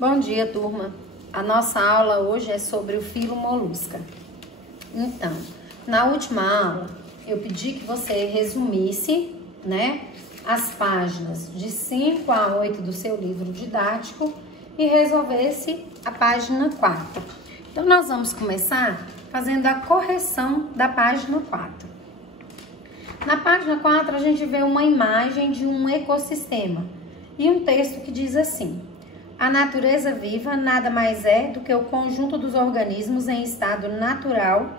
Bom dia, turma. A nossa aula hoje é sobre o filo molusca. Então, na última aula, eu pedi que você resumisse, as páginas de 5 a 8 do seu livro didático e resolvesse a página 4. Então, nós vamos começar fazendo a correção da página 4. Na página 4, a gente vê uma imagem de um ecossistema e um texto que diz assim: a natureza viva nada mais é do que o conjunto dos organismos em estado natural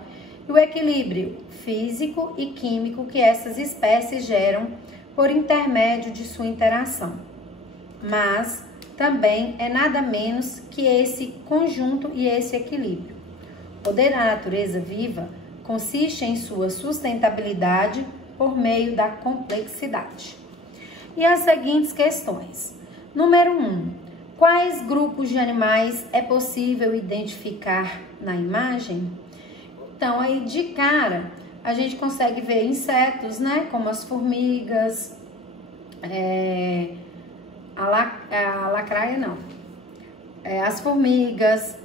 e o equilíbrio físico e químico que essas espécies geram por intermédio de sua interação. Mas também é nada menos que esse conjunto e esse equilíbrio. O poder da natureza viva consiste em sua sustentabilidade por meio da complexidade. E as seguintes questões. Número 1. Quais grupos de animais é possível identificar na imagem? Então, aí de cara, a gente consegue ver insetos, como as formigas, a lacraia não, as formigas,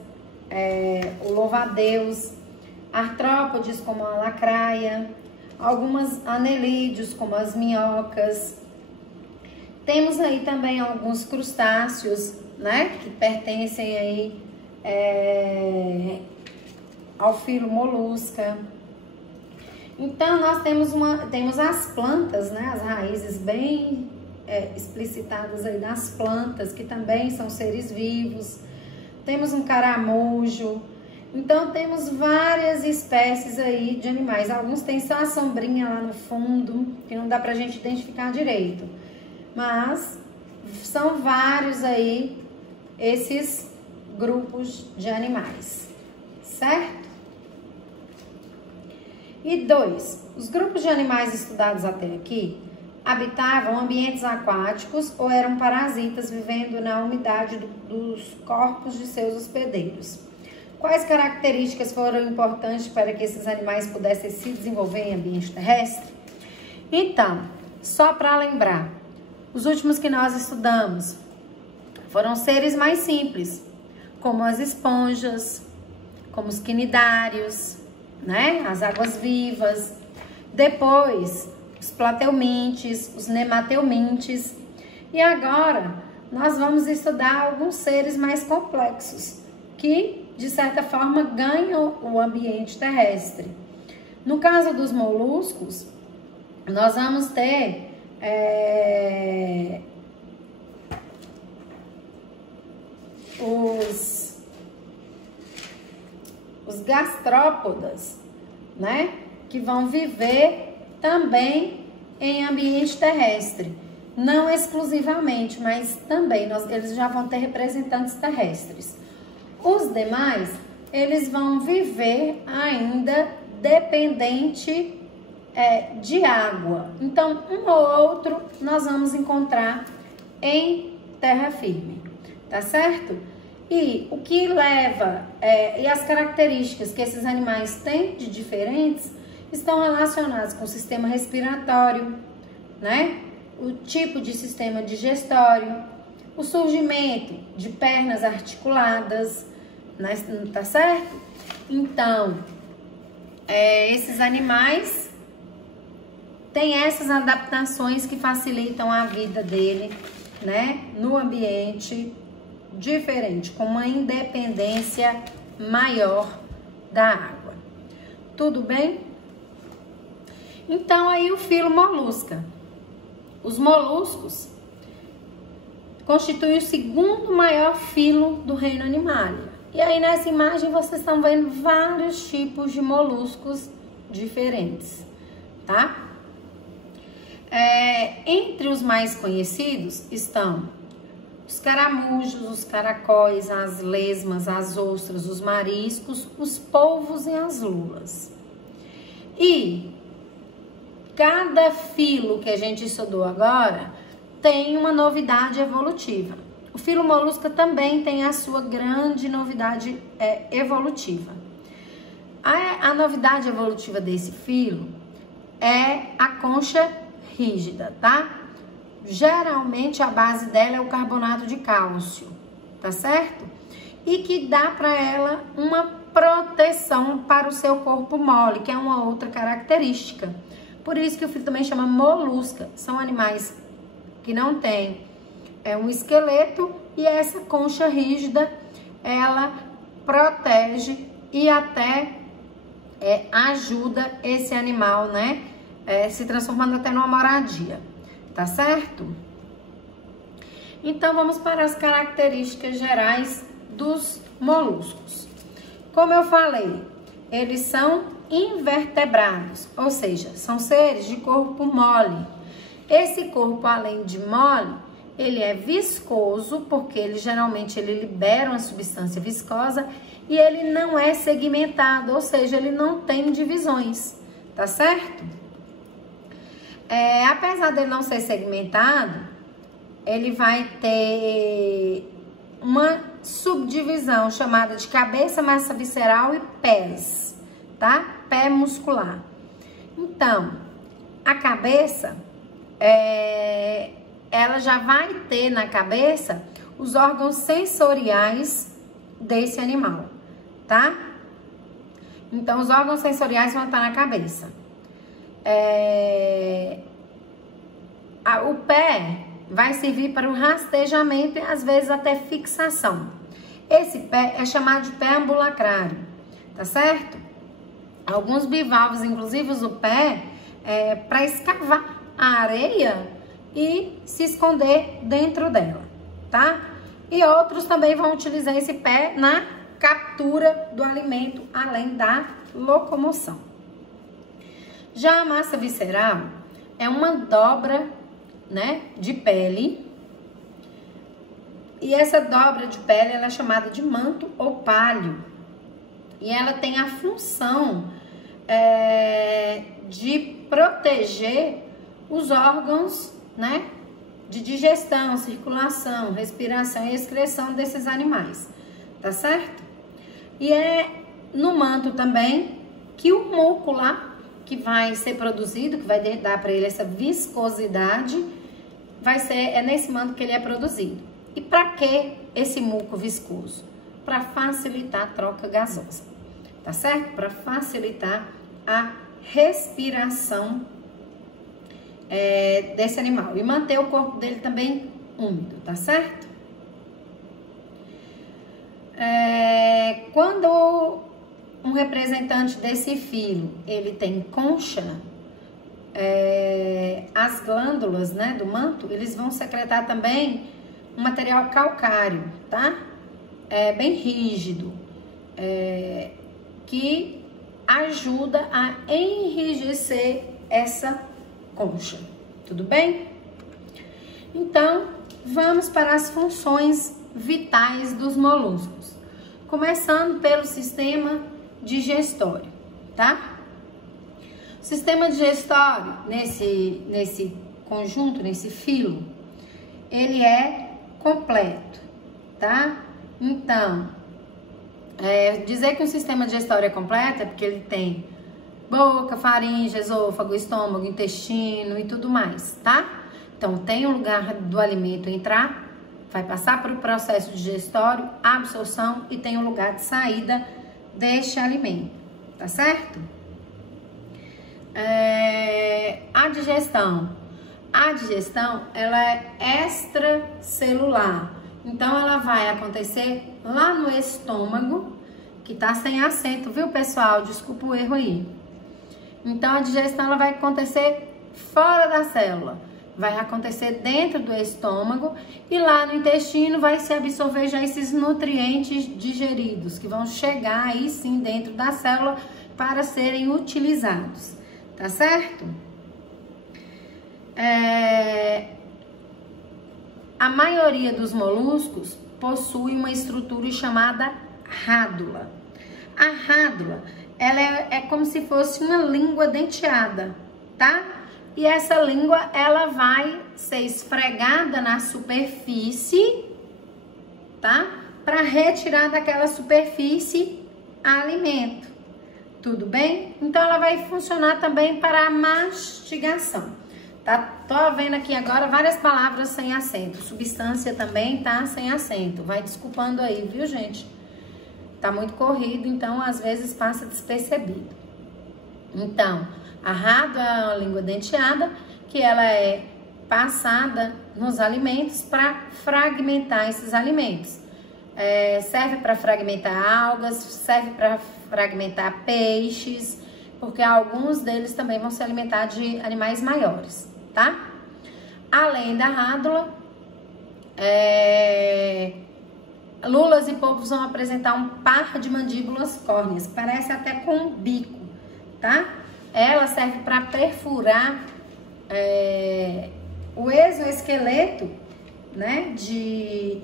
o louva-a-Deus, artrópodes como a lacraia, algumas anelídeos como as minhocas. Temos aí também alguns crustáceos, que pertencem aí ao filo molusca. Então, nós temos as plantas, as raízes bem explicitadas aí das plantas, que também são seres vivos. Temos um caramujo. Então, temos várias espécies aí de animais. Alguns têm só a sombrinha lá no fundo, que não dá pra gente identificar direito. Mas são vários aí esses grupos de animais, certo? E 2, os grupos de animais estudados até aqui habitavam ambientes aquáticos ou eram parasitas vivendo na umidade dos corpos de seus hospedeiros. Quais características foram importantes para que esses animais pudessem se desenvolver em ambiente terrestre? Então, só para lembrar, os últimos que nós estudamos foram seres mais simples, como as esponjas, como os quinidários, as águas-vivas. Depois, os plateumintes, os nemateumintes. E agora, nós vamos estudar alguns seres mais complexos, que, de certa forma, ganham o ambiente terrestre. No caso dos moluscos, nós vamos ter os gastrópodas, que vão viver também em ambiente terrestre. Não exclusivamente, mas também eles já vão ter representantes terrestres. Os demais, eles vão viver ainda dependente de água. Então, um ou outro nós vamos encontrar em terra firme, tá certo? E o que leva, e as características que esses animais têm de diferentes estão relacionadas com o sistema respiratório, o tipo de sistema digestório, o surgimento de pernas articuladas, tá certo? Então, esses animais têm essas adaptações que facilitam a vida dele, no ambiente diferente, com uma independência maior da água. Tudo bem? Então, aí o filo molusca. Os moluscos constituem o segundo maior filo do reino animalia. E aí, nessa imagem, vocês estão vendo vários tipos de moluscos diferentes, tá? Entre os mais conhecidos estão os caramujos, os caracóis, as lesmas, as ostras, os mariscos, os polvos e as lulas. E cada filo que a gente estudou agora tem uma novidade evolutiva. O filo molusca também tem a sua grande novidade evolutiva. A novidade evolutiva desse filo é a concha rígida, tá? Geralmente a base dela é o carbonato de cálcio, tá certo? E que dá para ela uma proteção para o seu corpo mole, que é uma outra característica. Por isso que o filo também chama molusca. São animais que não têm um esqueleto e essa concha rígida, ela protege e até ajuda esse animal, né? Se transformando até numa moradia, tá certo? Então, vamos para as características gerais dos moluscos. Como eu falei, eles são invertebrados, ou seja, são seres de corpo mole. Esse corpo, além de mole, ele é viscoso, porque ele geralmente libera uma substância viscosa e ele não é segmentado, ou seja, ele não tem divisões, tá certo? Apesar dele não ser segmentado, ele vai ter uma subdivisão chamada de cabeça, massa visceral e pés, tá? Pé muscular. Então, a cabeça, ela já vai ter na cabeça os órgãos sensoriais desse animal, tá? Então, os órgãos sensoriais vão estar na cabeça. O pé vai servir para o rastejamento e às vezes até fixação. Esse pé é chamado de pé ambulacrário, tá certo? Alguns bivalves, inclusive, usam o pé para escavar a areia e se esconder dentro dela, tá? E outros também vão utilizar esse pé na captura do alimento, além da locomoção. Já a massa visceral é uma dobra, né, de pele, e essa dobra de pele ela é chamada de manto ou pálio, e ela tem a função de proteger os órgãos, né, de digestão, circulação, respiração e excreção desses animais, tá certo? E é no manto também que o muco lá, que vai ser produzido, que vai dar para ele essa viscosidade, é nesse manto que ele é produzido. E para que esse muco viscoso? Para facilitar a troca gasosa, tá certo? Para facilitar a respiração desse animal e manter o corpo dele também úmido, tá certo? Quando um representante desse filo, ele tem concha, as glândulas, né, do manto, eles vão secretar também um material calcário, tá? Bem rígido, que ajuda a enrijecer essa concha, tudo bem? Então, vamos para as funções vitais dos moluscos, começando pelo sistema digestório, tá? O sistema digestório, nesse conjunto, nesse filo, ele é completo, tá? Então, dizer que o sistema digestório é completo é porque ele tem boca, faringe, esôfago, estômago, intestino e tudo mais, tá? Então, tem um lugar do alimento entrar, vai passar por um processo digestório, absorção e tem um lugar de saída deste alimento, tá certo? A digestão, ela é extracelular, então ela vai acontecer lá no estômago, que tá sem acento, viu, pessoal? Desculpa o erro aí. Então, a digestão ela vai acontecer fora da célula, vai acontecer dentro do estômago e lá no intestino vai se absorver já esses nutrientes digeridos, que vão chegar aí sim dentro da célula para serem utilizados, tá certo? A maioria dos moluscos possui uma estrutura chamada rádula. A rádula, ela é como se fosse uma língua denteada, tá? E essa língua, ela vai ser esfregada na superfície, tá? Para retirar daquela superfície alimento, tudo bem? Então, ela vai funcionar também para a mastigação. Tô vendo aqui agora várias palavras sem acento. Substância também tá sem acento. Vai desculpando aí, viu, gente? Tá muito corrido, então às vezes passa despercebido. Então, arrado é uma língua denteada, que ela é passada nos alimentos para fragmentar esses alimentos. Serve para fragmentar algas, serve para fragmentar peixes, porque alguns deles também vão se alimentar de animais maiores, tá? Além da rádula, lulas e polvos vão apresentar um par de mandíbulas córneas, que parece até com um bico, tá? Ela serve para perfurar o exoesqueleto, né, de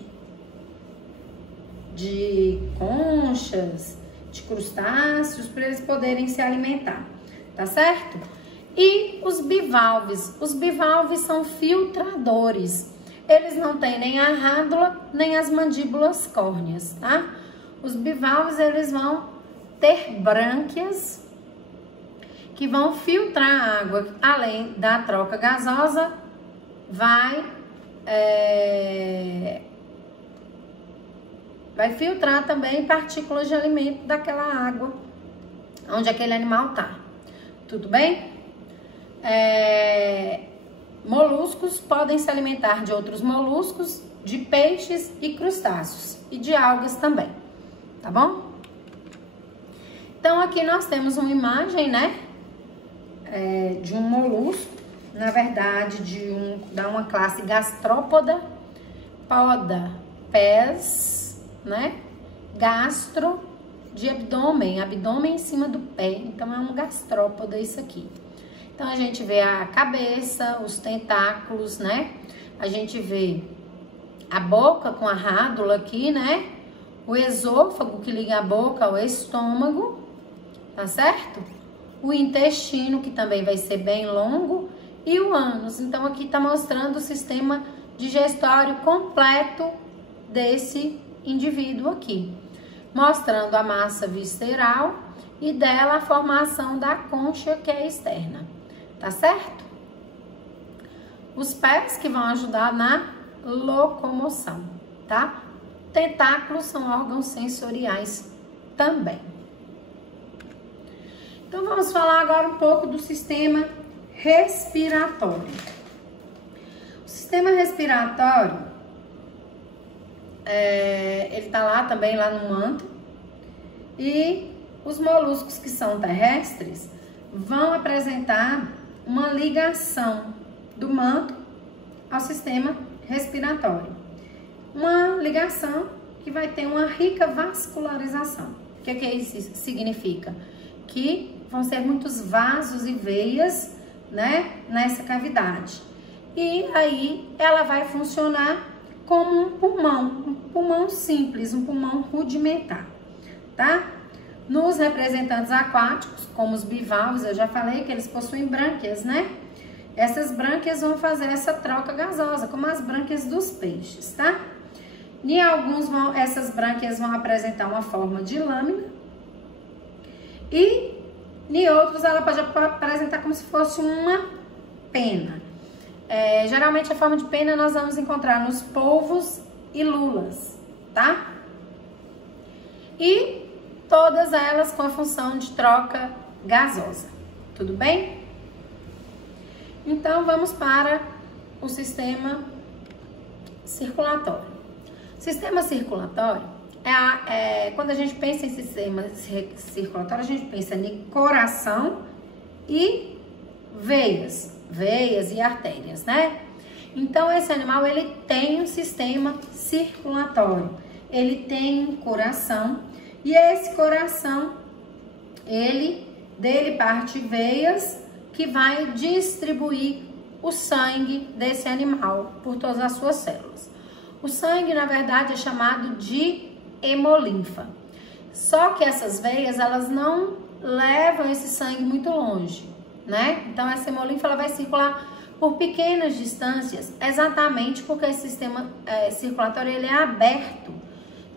conchas, de crustáceos, para eles poderem se alimentar, tá certo? E os bivalves são filtradores. Eles não têm nem a rádula, nem as mandíbulas córneas, tá? Os bivalves, eles vão ter brânquias que vão filtrar a água, além da troca gasosa, vai filtrar também partículas de alimento daquela água onde aquele animal tá. Tudo bem? Moluscos podem se alimentar de outros moluscos, de peixes e crustáceos e de algas também, tá bom? Então aqui nós temos uma imagem, né, de um molusco, na verdade da uma classe gastrópoda, poda, pés, né, gastro, de abdômen em cima do pé, então é um gastrópoda isso aqui. Então a gente vê a cabeça, os tentáculos, né, a gente vê a boca com a rádula aqui, né, o esôfago que liga a boca ao estômago, tá certo? O intestino, que também vai ser bem longo, e o ânus. Então aqui tá mostrando o sistema digestório completo desse indivíduo aqui, mostrando a massa visceral e dela a formação da concha que é externa, tá certo? Os pés que vão ajudar na locomoção, tá? Tentáculos são órgãos sensoriais também. Então vamos falar agora um pouco do sistema respiratório. O sistema respiratório, ele tá lá também, lá no manto, e os moluscos que são terrestres vão apresentar uma ligação do manto ao sistema respiratório. Uma ligação que vai ter uma rica vascularização. O que isso significa? Que vão ser muitos vasos e veias, né, nessa cavidade. E aí ela vai funcionar como um pulmão simples, um pulmão rudimentar, tá? Nos representantes aquáticos, como os bivalves, eu já falei que eles possuem brânquias, né? Essas brânquias vão fazer essa troca gasosa, como as brânquias dos peixes, tá? Em alguns essas brânquias vão apresentar uma forma de lâmina e em outros ela pode apresentar como se fosse uma pena. Geralmente a forma de pena nós vamos encontrar nos polvos e lulas, tá? E todas elas com a função de troca gasosa, tudo bem? Então vamos para o sistema circulatório. O sistema circulatório quando a gente pensa em sistema circulatório, a gente pensa em coração e veias e artérias, né? Então esse animal ele tem um sistema circulatório, ele tem um coração e esse coração dele parte veias que vai distribuir o sangue desse animal por todas as suas células. O sangue, na verdade, é chamado de hemolinfa. Só que essas veias, elas não levam esse sangue muito longe, né? Então, essa hemolinfa ela vai circular por pequenas distâncias, exatamente porque esse sistema circulatório ele é aberto.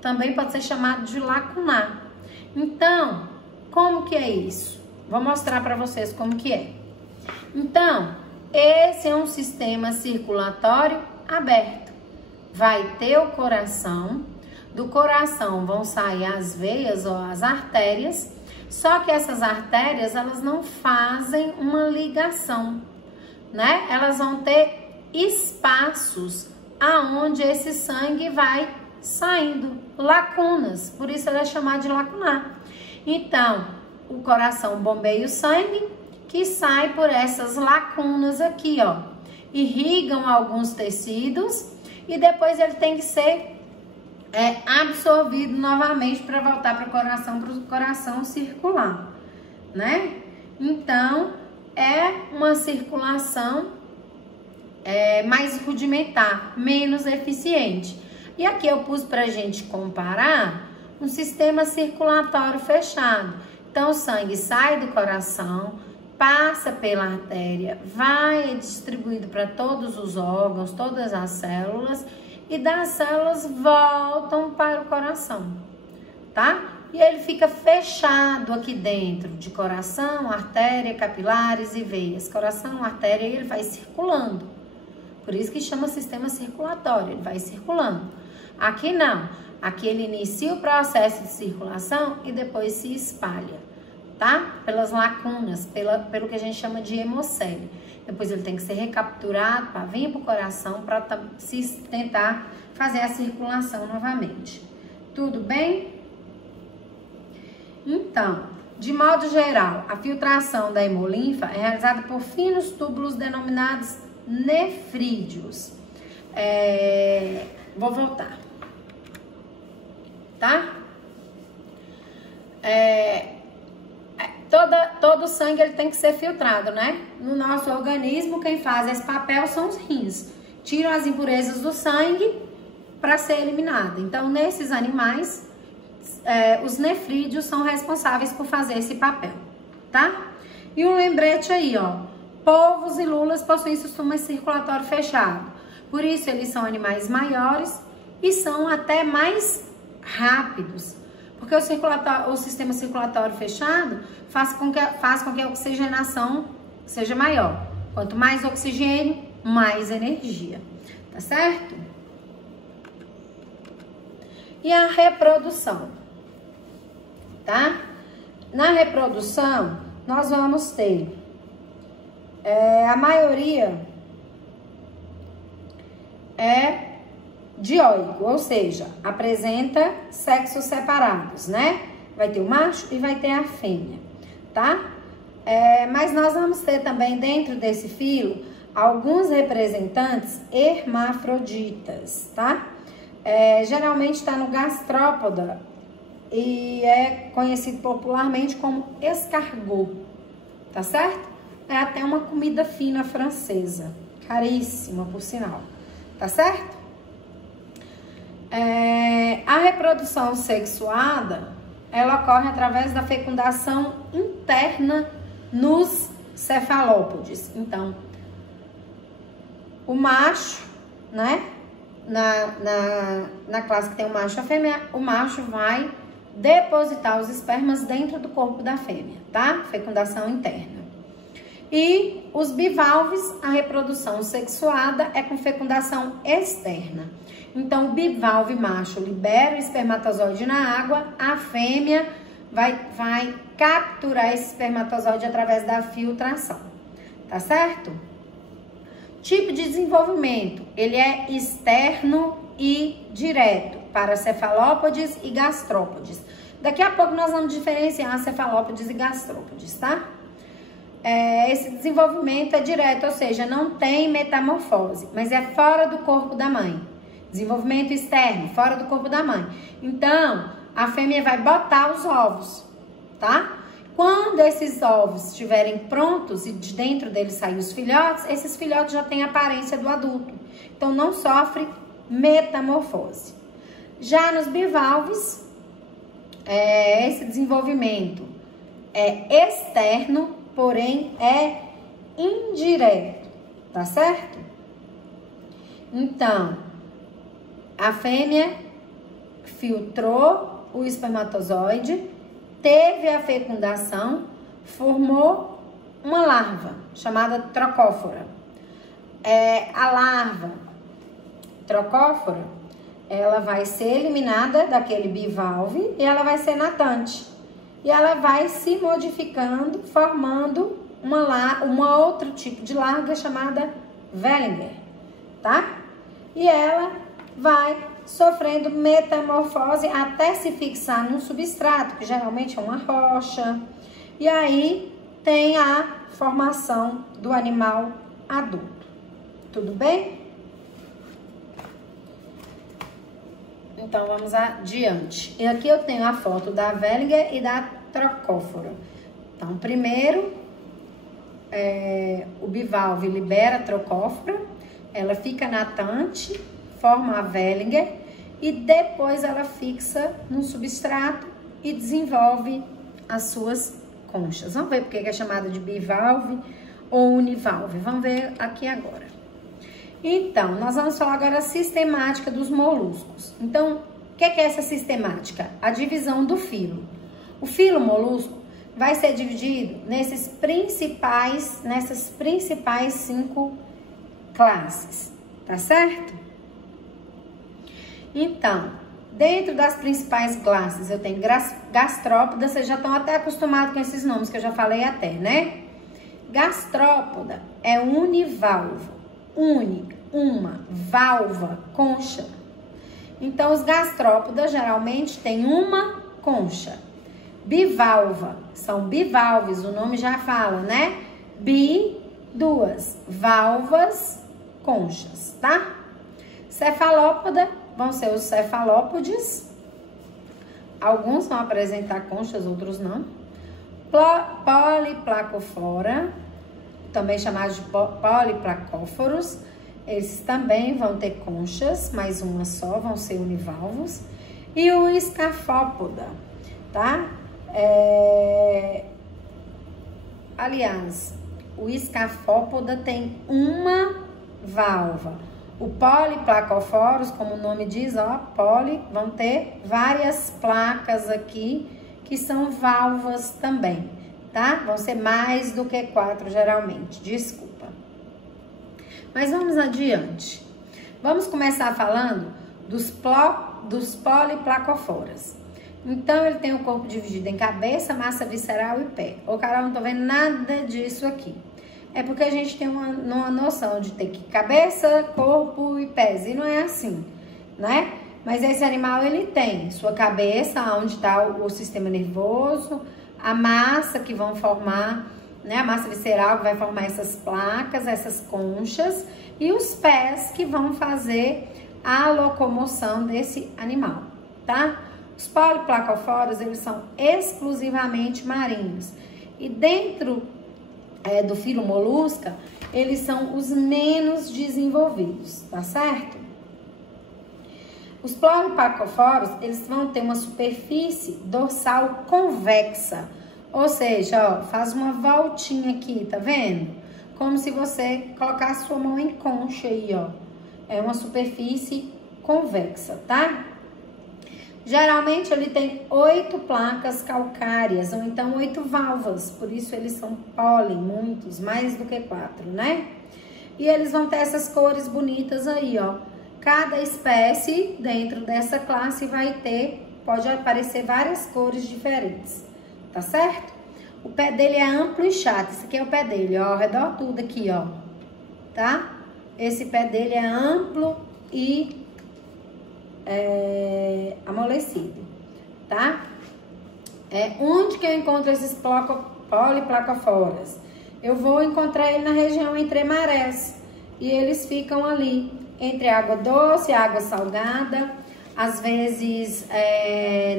Também pode ser chamado de lacunar. Então, como que é isso? Vou mostrar para vocês como que é. Então, esse é um sistema circulatório aberto. Vai ter o coração, do coração vão sair as veias ou as artérias, só que essas artérias, elas não fazem uma ligação, né? Elas vão ter espaços aonde esse sangue vai saindo, lacunas, por isso ele é chamado de lacunar. Então, o coração bombeia o sangue que sai por essas lacunas aqui, ó, irrigam alguns tecidos e depois ele tem que ser absorvido novamente para voltar para o coração circular, né? Então, é uma circulação mais rudimentar, menos eficiente. E aqui eu pus pra gente comparar um sistema circulatório fechado. Então, o sangue sai do coração, passa pela artéria, vai distribuído para todos os órgãos, todas as células, e das células voltam para o coração, tá? E ele fica fechado aqui dentro de coração, artéria, capilares e veias. Coração, artéria, e ele vai circulando. Por isso que chama sistema circulatório, ele vai circulando. Aqui não, aqui ele inicia o processo de circulação e depois se espalha, tá? Pelas lacunas, pelo que a gente chama de hemocele. Depois ele tem que ser recapturado para vir para o coração para tentar fazer a circulação novamente. Tudo bem? Então, de modo geral, a filtração da hemolinfa é realizada por finos túbulos denominados nefrídeos. Vou voltar, tá? Todo o sangue ele tem que ser filtrado, né? No nosso organismo, quem faz esse papel são os rins. Tiram as impurezas do sangue para ser eliminado. Então, nesses animais, os nefrídeos são responsáveis por fazer esse papel, tá? E um lembrete aí, ó. Polvos e lulas possuem sistema circulatório fechado. Por isso, eles são animais maiores e são até mais rápidos. Porque o sistema circulatório fechado faz com que a oxigenação seja maior. Quanto mais oxigênio, mais energia. Tá certo? E a reprodução, tá? Na reprodução, nós vamos ter a maioria dioico, ou seja, apresenta sexos separados, né? Vai ter o macho e vai ter a fêmea, tá? Mas nós vamos ter também dentro desse filo alguns representantes hermafroditas, tá? Geralmente está no gastrópoda e é conhecido popularmente como escargot, tá certo? É até uma comida fina francesa, caríssima por sinal, tá certo? A reprodução sexuada, ela ocorre através da fecundação interna nos cefalópodes. Então, o macho, né? Na classe que tem o macho e a fêmea, o macho vai depositar os espermas dentro do corpo da fêmea, tá? Fecundação interna. E os bivalves, a reprodução sexuada é com fecundação externa. Então, o bivalve macho libera o espermatozoide na água, a fêmea vai capturar esse espermatozoide através da filtração, tá certo? Tipo de desenvolvimento, ele é externo e direto para cefalópodes e gastrópodes. Daqui a pouco nós vamos diferenciar cefalópodes e gastrópodes, tá? Esse desenvolvimento é direto, ou seja, não tem metamorfose, mas é fora do corpo da mãe. Desenvolvimento externo, fora do corpo da mãe. Então, a fêmea vai botar os ovos, tá? Quando esses ovos estiverem prontos e de dentro deles saem os filhotes, esses filhotes já têm a aparência do adulto. Então, não sofre metamorfose. Já nos bivalves, esse desenvolvimento é externo, porém é indireto, tá certo? Então, a fêmea filtrou o espermatozoide, teve a fecundação, formou uma larva chamada trocófora. a larva trocófora, ela vai ser eliminada daquele bivalve e ela vai ser natante. E ela vai se modificando, formando uma outro tipo de larva chamada Wellinger, tá? E ela vai sofrendo metamorfose até se fixar num substrato, que geralmente é uma rocha. E aí tem a formação do animal adulto. Tudo bem? Então, vamos adiante. E aqui eu tenho a foto da Wellinger e da trocófora. Então, primeiro, o bivalve libera a trocófora, ela fica natante, forma a Wellinger e depois ela fixa no substrato e desenvolve as suas conchas. Vamos ver porque é chamada de bivalve ou univalve. Vamos ver aqui agora. Então, nós vamos falar agora a sistemática dos moluscos. Então, o que é essa sistemática? A divisão do filo. O filo molusco vai ser dividido nessas principais 5 classes, tá certo? Então, dentro das principais classes, eu tenho gastrópoda, vocês já estão até acostumados com esses nomes que eu já falei até, né? Gastrópoda é univalvo, uma, valva, concha. Então, os gastrópodas geralmente têm uma concha. Bivalva, são bivalves, o nome já fala, né? Duas, valvas, conchas, tá? Cefalópoda, vão ser os cefalópodes. Alguns vão apresentar conchas, outros não. Poliplacofora, também chamados de poliplacóforos. Eles também vão ter conchas, mas uma só, vão ser univalvos. E o escafópoda, tá? Aliás, o escafópoda tem uma valva. O poliplacóforos, como o nome diz, ó, vão ter várias placas aqui que são valvas também, tá? Vão ser mais do que 4 geralmente, desculpa. Mas vamos adiante. Vamos começar falando dos poliplacoforas. Então, ele tem o corpo dividido em cabeça, massa visceral e pé. Ô, Carol, não tô vendo nada disso aqui. É porque a gente tem uma noção de ter que cabeça, corpo e pés. E não é assim, né? Mas esse animal, ele tem sua cabeça, onde está o sistema nervoso, a massa que vão formar, né? A massa visceral que vai formar essas placas, essas conchas. E os pés que vão fazer a locomoção desse animal, tá? Os poliplacoforos, eles são exclusivamente marinhos. E dentro do filo molusca, eles são os menos desenvolvidos, tá certo? Os poliplacoforos, eles vão ter uma superfície dorsal convexa. Ou seja, ó, faz uma voltinha aqui, tá vendo? Como se você colocasse sua mão em concha aí, ó. É uma superfície convexa, tá? Geralmente, ele tem 8 placas calcárias, ou então 8 valvas, por isso eles são muitos, mais do que 4, né? E eles vão ter essas cores bonitas aí, ó. Cada espécie dentro dessa classe pode aparecer várias cores diferentes, tá certo? O pé dele é amplo e chato, esse aqui é o pé dele, ó, ao redor tudo aqui, ó, tá? Esse pé dele é amplo e amolecido, tá? Onde que eu encontro esses poliplacoforas? Eu vou encontrar ele na região entre marés e eles ficam ali entre água doce e água salgada, às vezes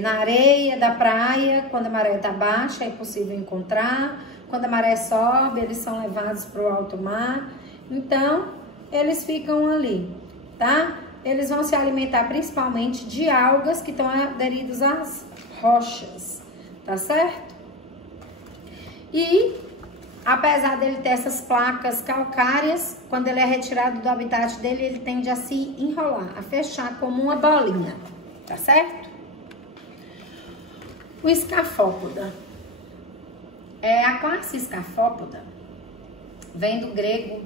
na areia da praia, quando a maré tá baixa é possível encontrar, quando a maré sobe eles são levados para o alto mar, então eles ficam ali, tá? Eles vão se alimentar principalmente de algas que estão aderidas às rochas, tá certo? E, apesar dele ter essas placas calcárias, quando ele é retirado do habitat dele, ele tende a se enrolar, a fechar como uma bolinha, tá certo? O escafópoda. A classe escafópoda vem do grego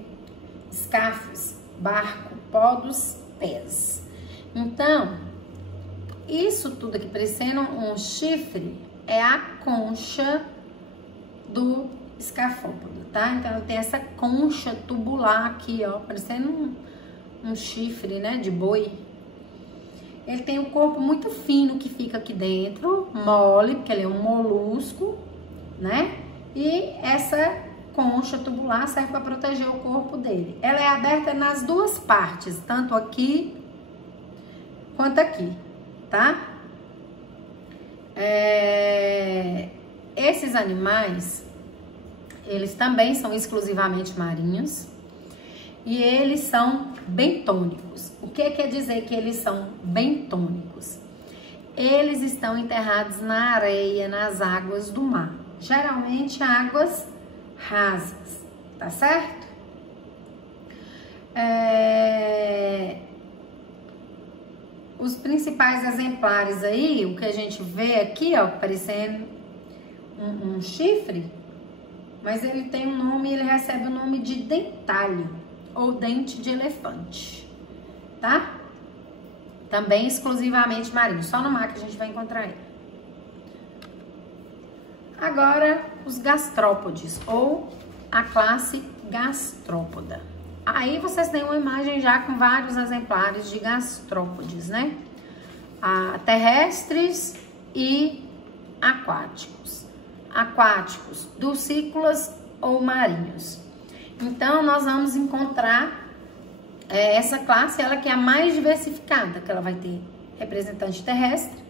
escafos, barco, podos, pés. Então, isso tudo aqui parecendo um chifre é a concha do escafópodo, tá? Então, ela tem essa concha tubular aqui, ó, parecendo um chifre, né, de boi. Ele tem um corpo muito fino que fica aqui dentro, mole, porque ele é um molusco, né? E essa concha tubular serve para proteger o corpo dele. Ela é aberta nas duas partes, tanto aqui quanto aqui, tá? Esses animais, eles também são exclusivamente marinhos e eles são bentônicos. O que quer dizer que eles são bentônicos? Eles estão enterrados na areia, nas águas do mar. Geralmente águas rasas, tá certo? Os principais exemplares aí, o que a gente vê aqui, ó, parecendo um chifre, mas ele tem um nome, ele recebe o nome de dentalho ou dente de elefante, tá? Também exclusivamente marinho, só no mar que a gente vai encontrar ele. Agora, os gastrópodes, ou a classe gastrópoda. Aí vocês têm uma imagem já com vários exemplares de gastrópodes, né? Terrestres e aquáticos. Aquáticos, dulcícolas ou marinhos. Então, nós vamos encontrar essa classe, ela que é a mais diversificada, que ela vai ter representante terrestre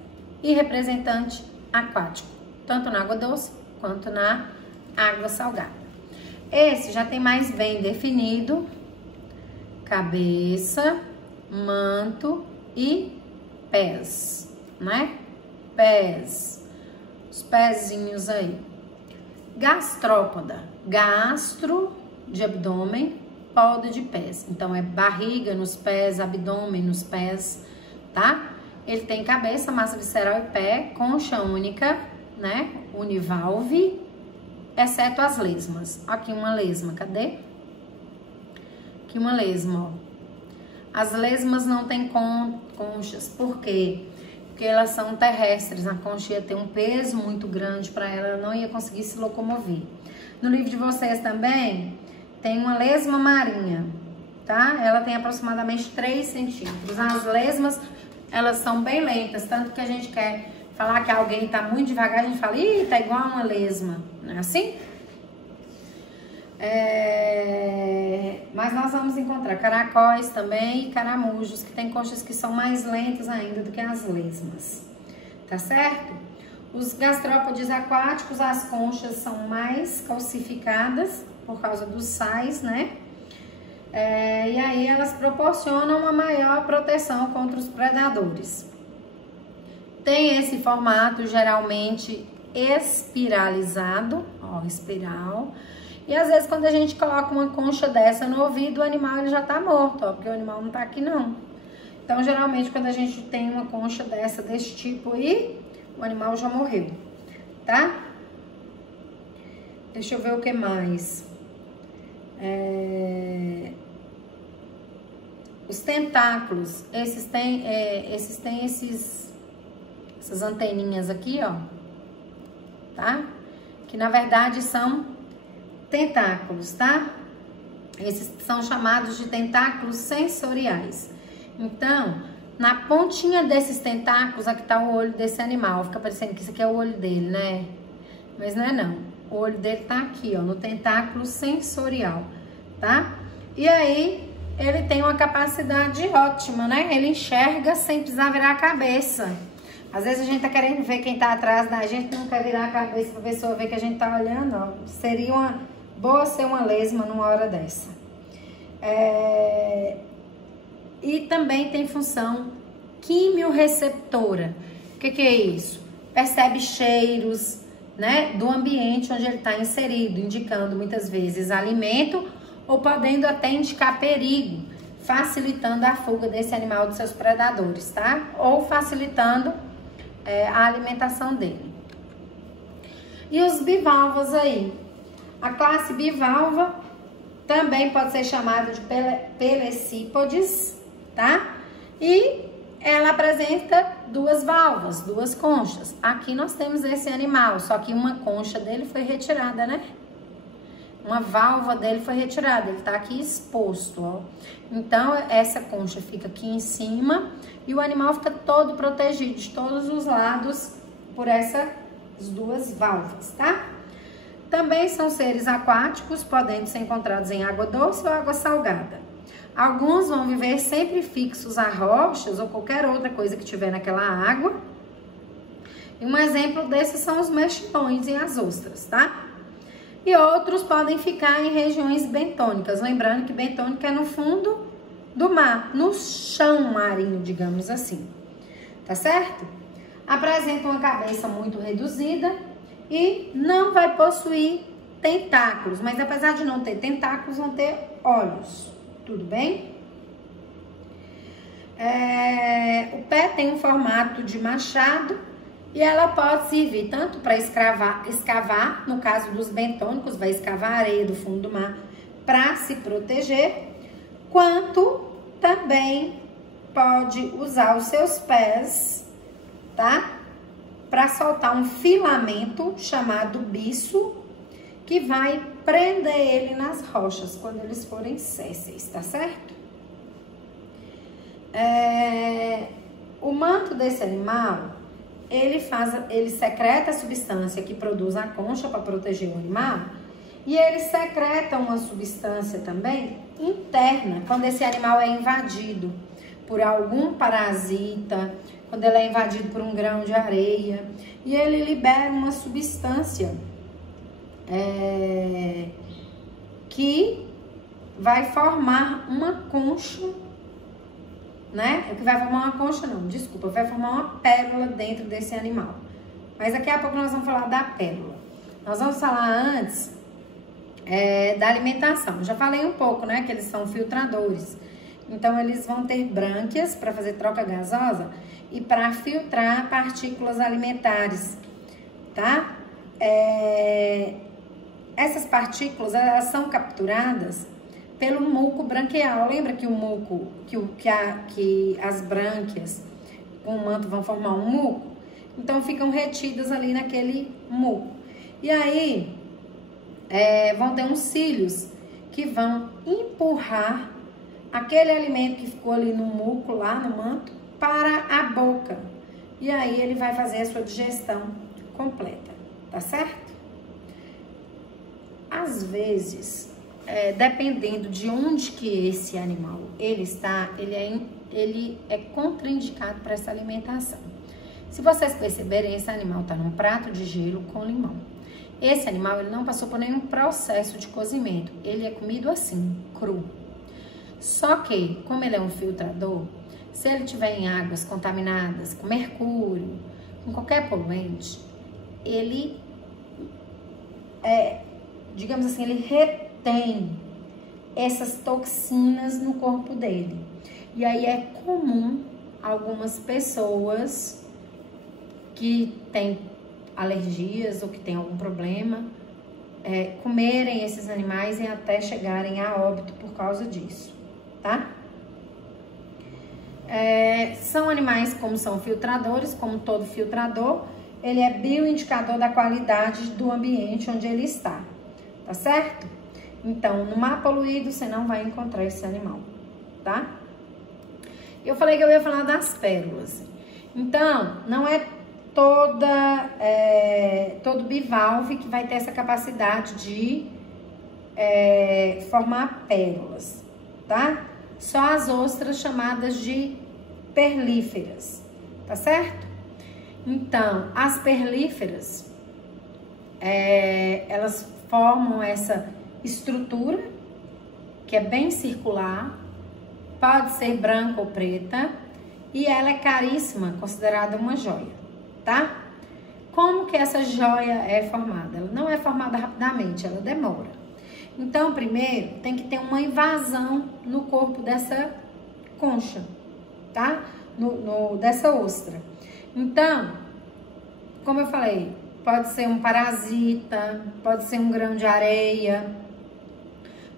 e representante aquático, tanto na água doce quanto na água salgada. Esse já tem mais bem definido cabeça, manto e pés, né? Pés, os pezinhos aí. Gastrópoda, gastro de abdômen, podo de pés. Então, é barriga nos pés, abdômen nos pés, tá? Ele tem cabeça, massa visceral e pé, concha única, né? Univalve, exceto as lesmas. Aqui uma lesma, cadê? Aqui uma lesma, ó. As lesmas não tem conchas, por quê? Porque elas são terrestres, a concha ia ter um peso muito grande para ela, ela não ia conseguir se locomover. No livro de vocês também tem uma lesma marinha, tá? Ela tem aproximadamente 3 centímetros. As lesmas, elas são bem lentas, tanto que a gente quer falar que alguém tá muito devagar, a gente fala, ih, tá igual uma lesma, não é assim? Mas nós vamos encontrar caracóis também e caramujos, que tem conchas que são mais lentas ainda do que as lesmas, tá certo? Os gastrópodes aquáticos, as conchas são mais calcificadas por causa dos sais, né? E aí elas proporcionam uma maior proteção contra os predadores. Tem esse formato geralmente espiralizado, ó, espiral. E às vezes quando a gente coloca uma concha dessa no ouvido, o animal ele já tá morto, ó, porque o animal não tá aqui não. Então geralmente quando a gente tem uma concha dessa, desse tipo aí, o animal já morreu, tá? Deixa eu ver o que mais. Os tentáculos, esses têm essas anteninhas aqui, ó, tá? Que na verdade são tentáculos, tá? Esses são chamados de tentáculos sensoriais. Então, na pontinha desses tentáculos, aqui tá o olho desse animal. Fica parecendo que isso aqui é o olho dele, né? Mas não é não. O olho dele tá aqui, ó, no tentáculo sensorial, tá? E aí, ele tem uma capacidade ótima, né? Ele enxerga sem precisar virar a cabeça. Às vezes a gente tá querendo ver quem tá atrás da gente, não quer virar a cabeça pra pessoa ver que a gente tá olhando, ó. Seria uma boa ser uma lesma numa hora dessa. E também tem função quimiorreceptora. O que é isso? Percebe cheiros, né, do ambiente onde ele está inserido, indicando muitas vezes alimento ou podendo até indicar perigo, facilitando a fuga desse animal dos seus predadores, tá? Ou facilitando a alimentação dele. E os bivalvos aí? A classe bivalva Também pode ser chamado de pelecípodes, tá? E ela apresenta duas valvas, duas conchas. Aqui nós temos esse animal, só que uma concha dele foi retirada, né? Uma válvula dele foi retirada, ele tá aqui exposto, ó. Então, essa concha fica aqui em cima e o animal fica todo protegido de todos os lados por essas duas válvulas, tá? Também são seres aquáticos, podendo ser encontrados em água doce ou água salgada. Alguns vão viver sempre fixos a rochas ou qualquer outra coisa que tiver naquela água. E um exemplo desses são os mexilhões e as ostras, tá? E outros podem ficar em regiões bentônicas. Lembrando que bentônica é no fundo do mar, no chão marinho, digamos assim. Tá certo? Apresenta uma cabeça muito reduzida e não vai possuir tentáculos. Mas apesar de não ter tentáculos, vão ter olhos. Tudo bem? O pé tem um formato de machado. E ela pode servir tanto para escavar, no caso dos bentônicos, vai escavar a areia do fundo do mar para se proteger, quanto também pode usar os seus pés, tá? Para soltar um filamento chamado biço, que vai prender ele nas rochas quando eles forem sésseis, tá certo? O manto desse animal, ele secreta a substância que produz a concha para proteger o animal e ele secreta uma substância também interna quando esse animal é invadido por algum parasita, quando ele é invadido por um grão de areia, e ele libera uma substância que vai formar uma concha, né? O que vai formar uma concha não, desculpa, vai formar uma pérola dentro desse animal. Mas daqui a pouco nós vamos falar da pérola. Nós vamos falar antes da alimentação. Já falei um pouco, né, que eles são filtradores. Então, eles vão ter brânquias para fazer troca gasosa e para filtrar partículas alimentares, tá? Essas partículas, elas são capturadas pelo muco branquial. Lembra que o muco, que as brânquias com o manto vão formar um muco? Então, ficam retidas ali naquele muco. E aí, vão ter uns cílios que vão empurrar aquele alimento que ficou ali no muco, lá no manto, para a boca. E aí, ele vai fazer a sua digestão completa, tá certo? Às vezes, dependendo de onde que esse animal ele está, ele é contraindicado para essa alimentação. Se vocês perceberem, esse animal está num prato de gelo com limão. Esse animal ele não passou por nenhum processo de cozimento, ele é comido assim, cru. Só que, como ele é um filtrador, se ele estiver em águas contaminadas, com mercúrio, com qualquer poluente, ele, digamos assim, ele retém essas toxinas no corpo dele. E aí é comum algumas pessoas que têm alergias ou que têm algum problema comerem esses animais e até chegarem a óbito por causa disso, tá? São animais como são filtradores, como todo filtrador, ele é bioindicador da qualidade do ambiente onde ele está, tá certo? Então, no mar poluído, você não vai encontrar esse animal, tá? Eu falei que eu ia falar das pérolas. Então, não é todo bivalve que vai ter essa capacidade de formar pérolas, tá? Só as ostras chamadas de perlíferas, tá certo? Então, as perlíferas, elas formam essa estrutura que é bem circular, pode ser branca ou preta, e ela é caríssima, considerada uma joia, tá? Como que essa joia é formada? Ela não é formada rapidamente, ela demora. Então, primeiro, tem que ter uma invasão no corpo dessa concha, tá? Dessa ostra. Então, como eu falei, pode ser um parasita, pode ser um grão de areia,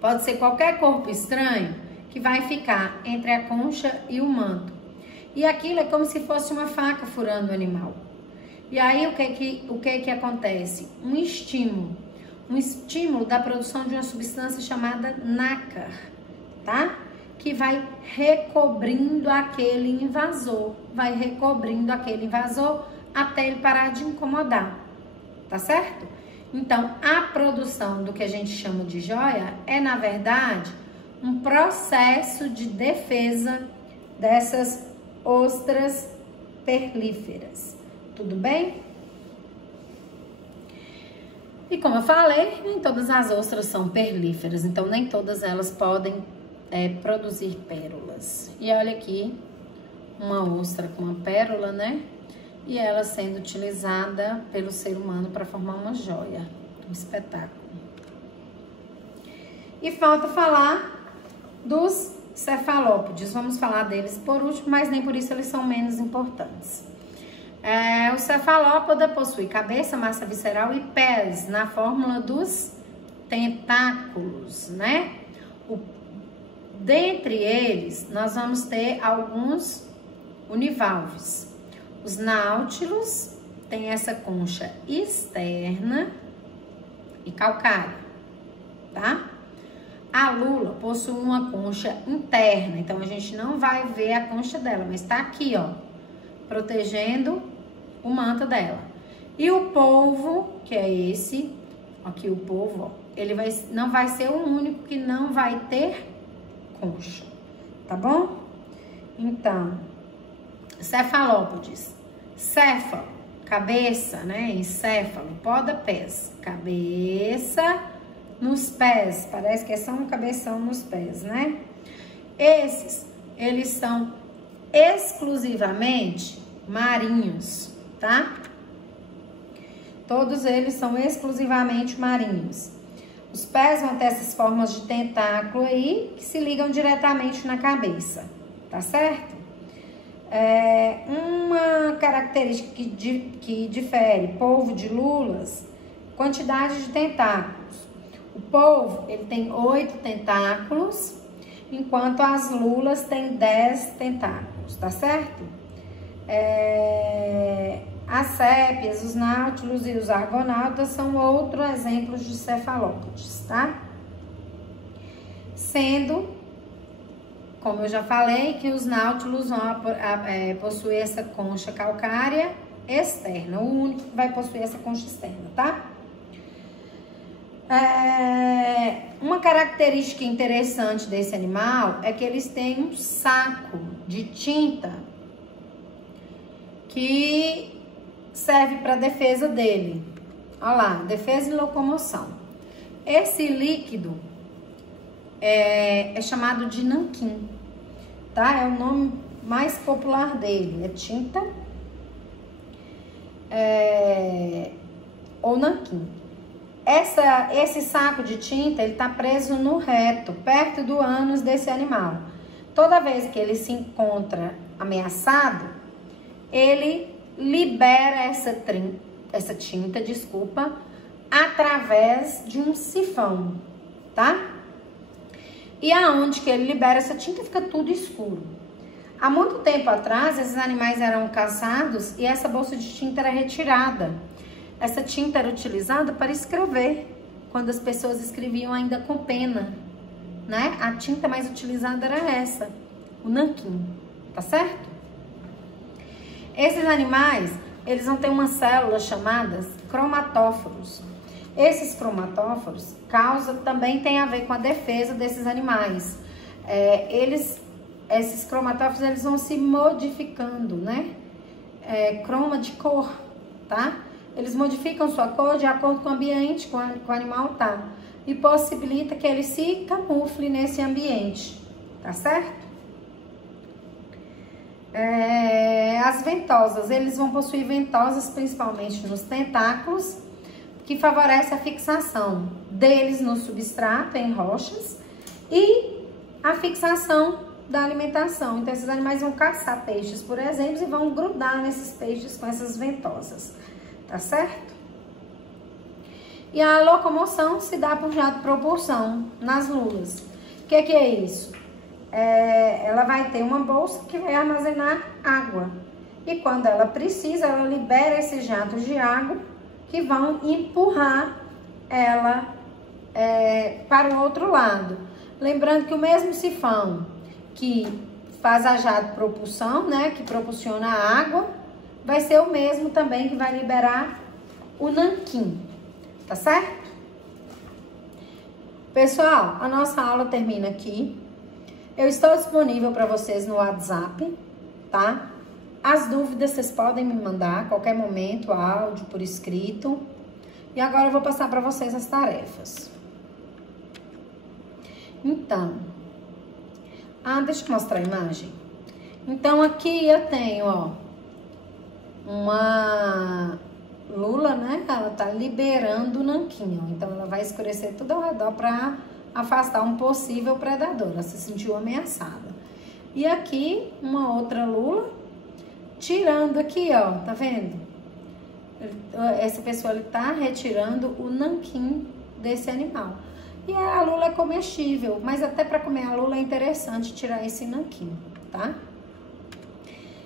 Pode ser qualquer corpo estranho que vai ficar entre a concha e o manto. E aquilo é como se fosse uma faca furando o animal. E aí o que acontece? Um estímulo da produção de uma substância chamada nácar, tá? Que vai recobrindo aquele invasor, até ele parar de incomodar, tá certo? Então, a produção do que a gente chama de joia é, na verdade, um processo de defesa dessas ostras perlíferas. Tudo bem? E como eu falei, nem todas as ostras são perlíferas, então nem todas elas podem produzir pérolas. E olha aqui, uma ostra com uma pérola, né? E ela sendo utilizada pelo ser humano para formar uma joia, um espetáculo. E falta falar dos cefalópodes. Vamos falar deles por último, mas nem por isso eles são menos importantes. O cefalópoda possui cabeça, massa visceral e pés na fórmula dos tentáculos, né? Dentre eles, nós vamos ter alguns univalves. Os náutilos têm essa concha externa e calcária, tá? A lula possui uma concha interna, então a gente não vai ver a concha dela, mas tá aqui, ó, protegendo o manto dela. E o polvo, que é esse, aqui o polvo, ó, ele não vai ser o único que não vai ter concha, tá bom? Então, cefalópodes, céfalo, cabeça, né? Encéfalo, poda, pés, cabeça nos pés, parece que é só um cabeção nos pés, né? Esses, eles são exclusivamente marinhos, tá? Todos eles são exclusivamente marinhos. Os pés vão ter essas formas de tentáculo aí, que se ligam diretamente na cabeça, tá certo? Uma característica que difere polvo de lulas, quantidade de tentáculos. O polvo, ele tem 8 tentáculos, enquanto as lulas têm 10 tentáculos, tá certo? As sépias, os náutilos e os argonautas são outros exemplos de cefalópodes, tá? Sendo, como eu já falei, que os náutilos vão possuir essa concha calcária externa, o único que vai possuir essa concha externa, tá? Uma característica interessante desse animal é que eles têm um saco de tinta que serve para defesa dele. Olha lá, defesa e locomoção. Esse líquido é chamado de nanquim, tá? É o nome mais popular dele, é tinta ou nanquim. Esse saco de tinta, ele tá preso no reto, perto do ânus desse animal. Toda vez que ele se encontra ameaçado, ele libera essa tinta, através de um sifão, tá? E aonde que ele libera essa tinta fica tudo escuro. Há muito tempo atrás, esses animais eram caçados e essa bolsa de tinta era retirada. Essa tinta era utilizada para escrever, quando as pessoas escreviam ainda com pena, né? A tinta mais utilizada era essa, o nanquim, tá certo? Esses animais, eles vão ter umas células chamadas cromatóforos. Esses cromatóforos também tem a ver com a defesa desses animais. Esses cromatóforos, eles vão se modificando, né? Croma de cor, tá? Eles modificam sua cor de acordo com o ambiente que o animal tá. E possibilita que ele se camufle nesse ambiente, tá certo? As ventosas, eles vão possuir ventosas principalmente nos tentáculos, que favorece a fixação deles no substrato, em rochas, e a fixação da alimentação. Então, esses animais vão caçar peixes, por exemplo, e vão grudar nesses peixes com essas ventosas, tá certo? E a locomoção se dá por jato propulsão nas lulas. O que é isso? Ela vai ter uma bolsa que vai armazenar água. E quando ela precisa, ela libera esses jatos de água que vão empurrar ela para o outro lado. Lembrando que o mesmo sifão que faz a jato propulsão, né, que propulsiona a água, vai ser o mesmo também que vai liberar o nanquim, tá certo? Pessoal, a nossa aula termina aqui. Eu estou disponível para vocês no WhatsApp, tá? As dúvidas vocês podem me mandar a qualquer momento, áudio, por escrito. E agora eu vou passar para vocês as tarefas. Então, deixa eu mostrar a imagem. Então, aqui eu tenho, ó, uma lula, né? Ela tá liberando o nanquim, ó. Então, ela vai escurecer tudo ao redor para afastar um possível predador. Ela se sentiu ameaçada. E aqui, uma outra lula, tirando aqui, ó, tá vendo? Essa pessoa, ele tá retirando o nanquim desse animal. E a lula é comestível, mas até para comer a lula é interessante tirar esse nanquim, tá?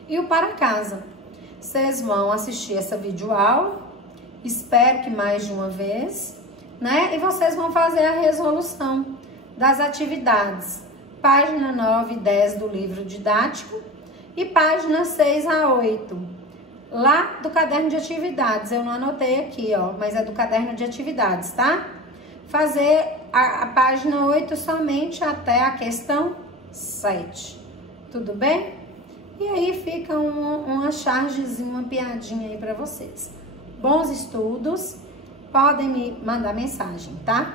E o para casa. Vocês vão assistir essa videoaula, espero que mais de uma vez, né? E vocês vão fazer a resolução das atividades. Página 9 e 10 do livro didático e página 6 a 8. Lá do caderno de atividades, eu não anotei aqui, ó, mas é do caderno de atividades, tá? Fazer a página 8 somente até a questão 7. Tudo bem? E aí fica uma chargezinha, uma piadinha aí pra vocês. Bons estudos, podem me mandar mensagem, tá?